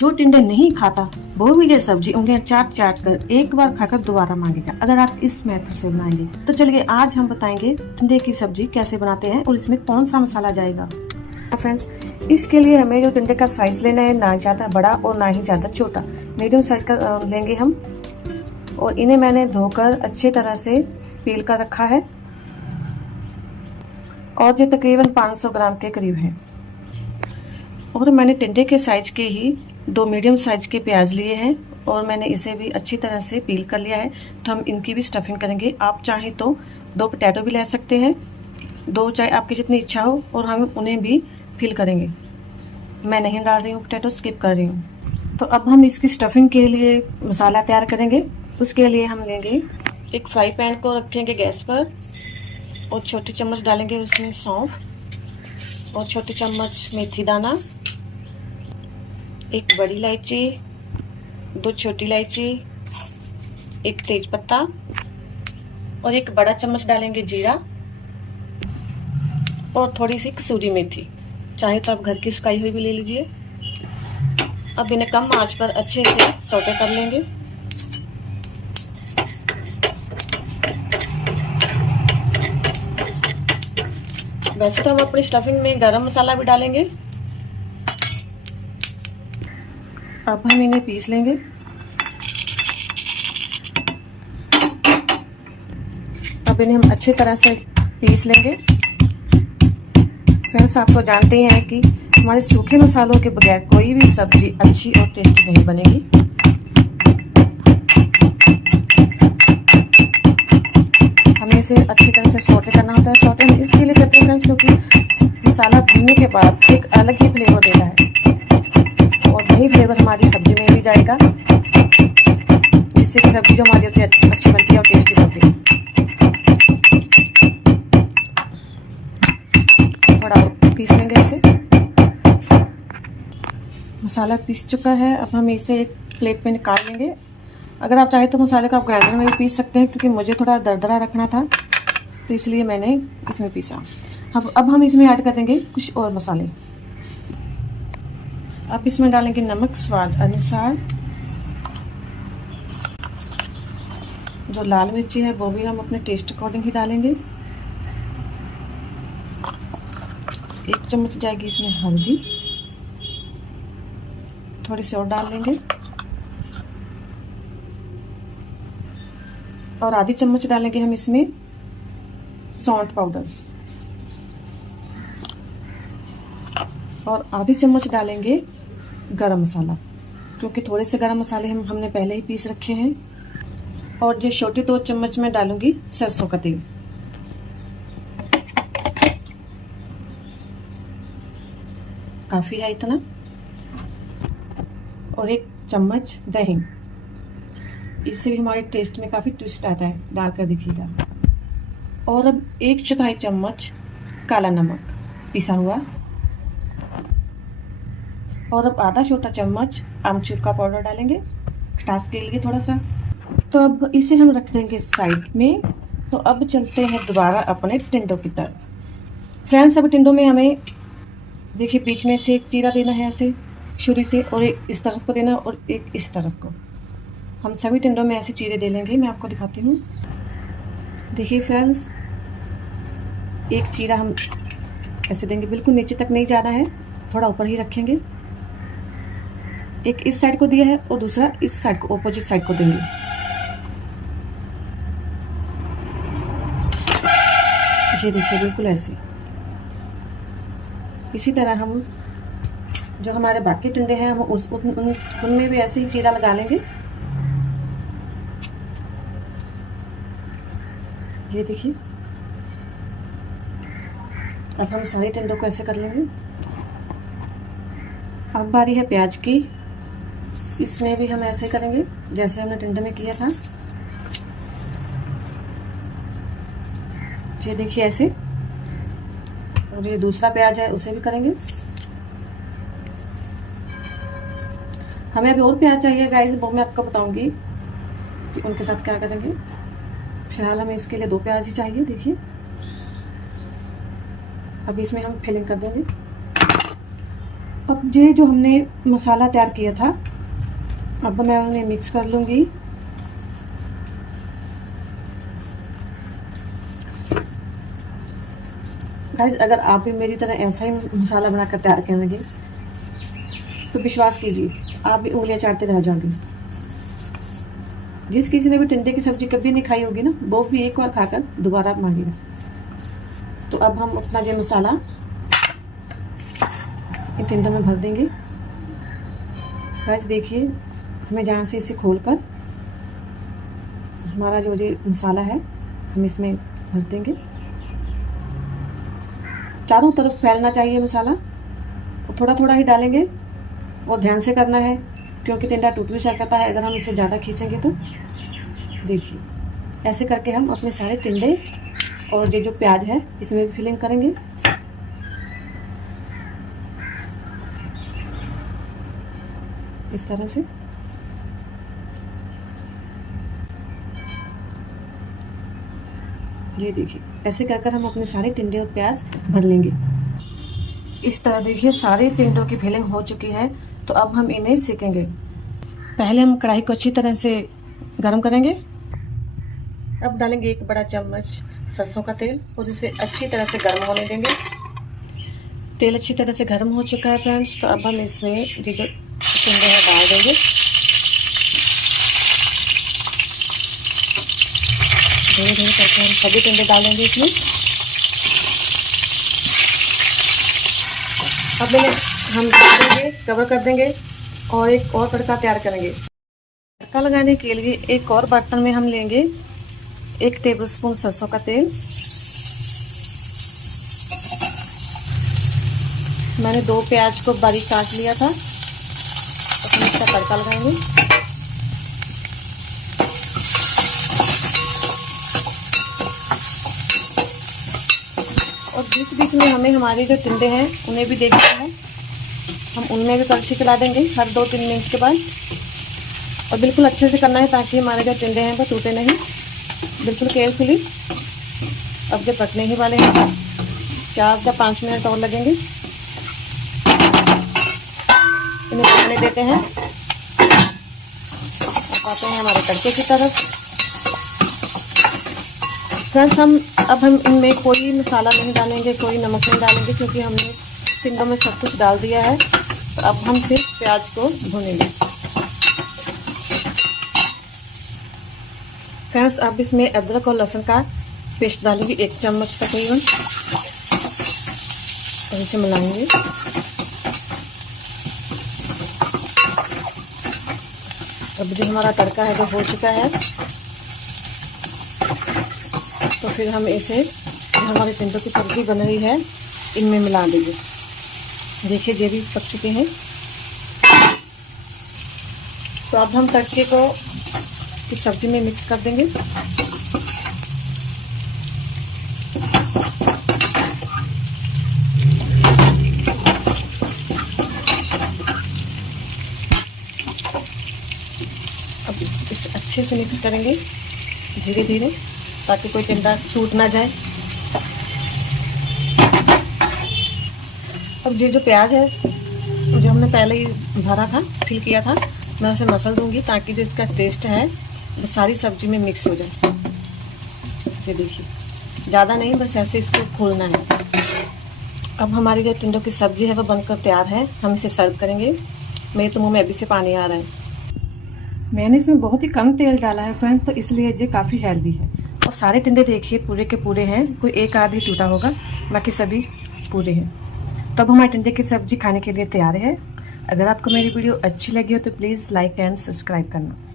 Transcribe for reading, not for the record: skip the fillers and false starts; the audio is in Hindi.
जो टिंडे नहीं खाता वो भी ये सब्जी उंगलियां चाट चाट कर एक बार खाकर दोबारा मांगेगा अगर आप इस मेथड से बनाएंगे। तो चलिए आज हम बताएंगे टिंडे की सब्जी कैसे बनाते हैं और इसमें कौन सा मसाला जाएगा। फ्रेंड्स, इसके लिए हमें जो टिंडे का साइज लेना है, ना ज्यादा बड़ा और ना ही ज्यादा छोटा, मीडियम साइज का लेंगे हम। और इन्हें मैंने धोकर अच्छे तरह से पील कर रखा है और ये तकरीबन 500 ग्राम के करीब है। और मैंने टिंडे के साइज के ही 2 मीडियम साइज के प्याज लिए हैं और मैंने इसे भी अच्छी तरह से पील कर लिया है। तो हम इनकी भी स्टफिंग करेंगे। आप चाहें तो 2 पोटैटो भी ले सकते हैं, 2 चाहे आपकी जितनी इच्छा हो, और हम उन्हें भी फिल करेंगे। मैं नहीं डाल रही हूँ पोटैटो, स्किप कर रही हूँ। तो अब हम इसकी स्टफिंग के लिए मसाला तैयार करेंगे। उसके लिए हम लेंगे एक फ्राई पैन को रखेंगे गैस पर और छोटी चम्मच डालेंगे उसमें सौंफ और छोटी चम्मच मेथी दाना, एक बड़ी इलायची, 2 छोटी इलायची, एक तेज पत्ता और एक बड़ा चम्मच डालेंगे जीरा और थोड़ी सी कसूरी मेथी। चाहे तो आप घर की सुखाई हुई भी ले लीजिए। अब इन्हें कम आंच पर अच्छे से सौटे कर लेंगे। वैसे तो हम अपनी स्टफिंग में गरम मसाला भी डालेंगे। अब हम इन्हें पीस लेंगे। अब इन्हें हम अच्छी तरह से पीस लेंगे। फ्रेंड्स, आप तो जानते ही हैं कि हमारे सूखे मसालों के बगैर कोई भी सब्जी अच्छी और टेस्टी नहीं बनेगी। हमें इसे अच्छी तरह से सौटे करना होता है। सौटे हम इसके लिए करते हैं फ्रेंड्स क्योंकि मसाला भूनने के बाद एक अलग ही फ्लेवर देता है और वही फ्लेवर हमारी सब्जी में भी जाएगा, जिससे कि सब्जी जो हमारी होती है अच्छी बनती है और टेस्टी बनती है। थोड़ा पीस लेंगे इसे। मसाला पीस चुका है। अब हम इसे एक प्लेट में निकाल लेंगे। अगर आप चाहे तो मसाले को आप ग्राइंडर में भी पीस सकते हैं, क्योंकि मुझे थोड़ा दरदरा रखना था तो इसलिए मैंने इसमें पीसा। अब हम इसमें ऐड करेंगे कुछ और मसाले। अब इसमें डालेंगे नमक स्वाद अनुसार। जो लाल मिर्ची है वो भी हम अपने टेस्ट अकॉर्डिंग ही डालेंगे। 1 चम्मच जाएगी इसमें हल्दी, थोड़ी सी और डाल लेंगे और आधी चम्मच डालेंगे हम इसमें सौंठ पाउडर और आधी चम्मच डालेंगे गरम मसाला, क्योंकि थोड़े से गरम मसाले हमने पहले ही पीस रखे हैं। और जो छोटी 2 चम्मच में डालूंगी सरसों का तेल। काफी है इतना। और 1 चम्मच दही, इससे भी हमारे टेस्ट में काफी ट्विस्ट आता है, डालकर देखिएगा। और अब 1/4 चम्मच काला नमक पिसा हुआ और अब आधा छोटा चम्मच आमचूर का पाउडर डालेंगे खटास के लिए थोड़ा सा। तो अब इसे हम रख देंगे साइड में। तो अब चलते हैं दोबारा अपने टिंडों की तरफ। फ्रेंड्स, अब टिंडों में हमें देखिए बीच में से एक चीरा देना है ऐसे छुरी से, और एक इस तरफ को देना और एक इस तरफ को। हम सभी टिंडों में ऐसे चीरे दे लेंगे। मैं आपको दिखाती हूँ। देखिए फ्रेंड्स, एक चीरा हम ऐसे देंगे, बिल्कुल नीचे तक नहीं जाना है, थोड़ा ऊपर ही रखेंगे। एक इस साइड को दिया है और दूसरा इस साइड को, ऑपोजिट साइड को देंगे। ये देखिए बिल्कुल ऐसे। इसी तरह हम जो हमारे बाकी टिंडे हैं हम उनमें भी ऐसे ही चीरा लगा लेंगे। ये देखिए। अब हम सारे टिंडों को ऐसे कर लेंगे। अब बारी है प्याज की। इसमें भी हम ऐसे करेंगे जैसे हमने टिंडे में किया था। ये देखिए ऐसे। और ये दूसरा प्याज है उसे भी करेंगे। हमें अभी और प्याज चाहिए गाइस, वो मैं आपको बताऊंगी कि उनके साथ क्या करेंगे। फिलहाल हमें इसके लिए 2 प्याज ही चाहिए। देखिए अभी इसमें हम फिलिंग कर देंगे अब ये जो हमने मसाला तैयार किया था, अब मैं उन्हें मिक्स कर लूँगी। गाइस, अगर आप भी मेरी तरह ऐसा ही मसाला बनाकर तैयार करेंगे तो विश्वास कीजिए आप भी उंगलियां चाटते रह जाओगे। जिस किसी ने भी टिंडे की सब्जी कभी नहीं खाई होगी ना, वो भी एक बार खाकर दोबारा मांगेगा। तो अब हम अपना ये मसाला इन टिंडों में भर देंगे। गाइस देखिए, हमें जहाँ से इसे खोलकर हमारा जो ये मसाला है हम इसमें भर देंगे। चारों तरफ फैलना चाहिए मसाला, और थोड़ा थोड़ा ही डालेंगे और ध्यान से करना है, क्योंकि टिंडा टूट भी सकता है अगर हम इसे ज़्यादा खींचेंगे तो। देखिए, ऐसे करके हम अपने सारे टिंडे और ये जो प्याज है इसमें भी फिलिंग करेंगे। इस तरह से ये देखिए, ऐसे कर हम अपने सारे टिंडे और प्याज भर लेंगे। इस तरह देखिए सारे टिंडों की फिलिंग हो चुकी है। तो अब हम इन्हें सेकेंगे। पहले हम कढ़ाई को अच्छी तरह से गर्म करेंगे। अब डालेंगे 1 बड़ा चम्मच सरसों का तेल और इसे अच्छी तरह से गर्म होने देंगे। तेल अच्छी तरह से गर्म हो चुका है फ्रेंड्स। तो अब हम इसमें जो टिंडे हैं डाल देंगे। धीरे धीरे करके हम सभी टिंडे डालेंगे इसमें। अब हम देंगे, कवर कर देंगे और एक और तड़का तैयार करेंगे। तड़का लगाने के लिए एक और बर्तन में हम लेंगे 1 टेबलस्पून सरसों का तेल। मैंने 2 प्याज को बारीक काट लिया था। तो हम इसका तड़का लगाएंगे। और बीच बीच में हमें हमारे जो टिंडे हैं उन्हें भी देखना है। हम उनमें भी कलछी चला देंगे हर 2-3 मिनट के बाद। और बिल्कुल अच्छे से करना है ताकि हमारे जो टिंडे हैं वो टूटे नहीं। बिल्कुल केयरफुली। अब ये पकने ही वाले हैं, 4 या 5 मिनट और लगेंगे। इन्हें पकने देते हैं। आते हैं हमारे तड़के की तरफ। फ्रेंड्स, अब हम इनमें कोई मसाला नहीं डालेंगे, कोई नमक नहीं डालेंगे, क्योंकि हमने टिंडों में सब कुछ डाल दिया है। तो अब हम सिर्फ प्याज को भूनेंगे। फ्रेंड्स, अब इसमें अदरक और लहसुन का पेस्ट डालेंगे 1 चम्मच तकरीबन और इसे मिलाएंगे। अब जो हमारा तड़का है वो हो चुका है। तो फिर हम इसे जो हमारे टिंडों की सब्जी बन रही है इनमें मिला देंगे। देखिए, ये भी पक चुके हैं। तो अब हम तड़के को इस सब्जी में मिक्स कर देंगे। अब इसे अच्छे से मिक्स करेंगे धीरे धीरे, ताकि कोई टिंडा टूट ना जाए। अब ये जो प्याज है जो हमने पहले ही भरा था, फिल किया था, मैं उसे मसल दूंगी ताकि जो इसका टेस्ट है वो सारी सब्जी में मिक्स हो जाए। ये देखिए, ज़्यादा नहीं, बस ऐसे इसको खोलना है। अब हमारी जो टिंडों की सब्जी है वो बनकर तैयार है। हम इसे सर्व करेंगे। मेरे तो मुँह में अभी से पानी आ रहा है। मैंने इसमें बहुत ही कम तेल डाला है फ्रेंड, तो इसलिए ये काफ़ी हेल्दी है। और सारे टिंडे देखिए पूरे के पूरे हैं, कोई एक आध ही टूटा होगा, बाकी सभी पूरे हैं। तब हमारे टिंडे की सब्जी खाने के लिए तैयार है। अगर आपको मेरी वीडियो अच्छी लगी हो तो प्लीज़ लाइक एंड सब्सक्राइब करना।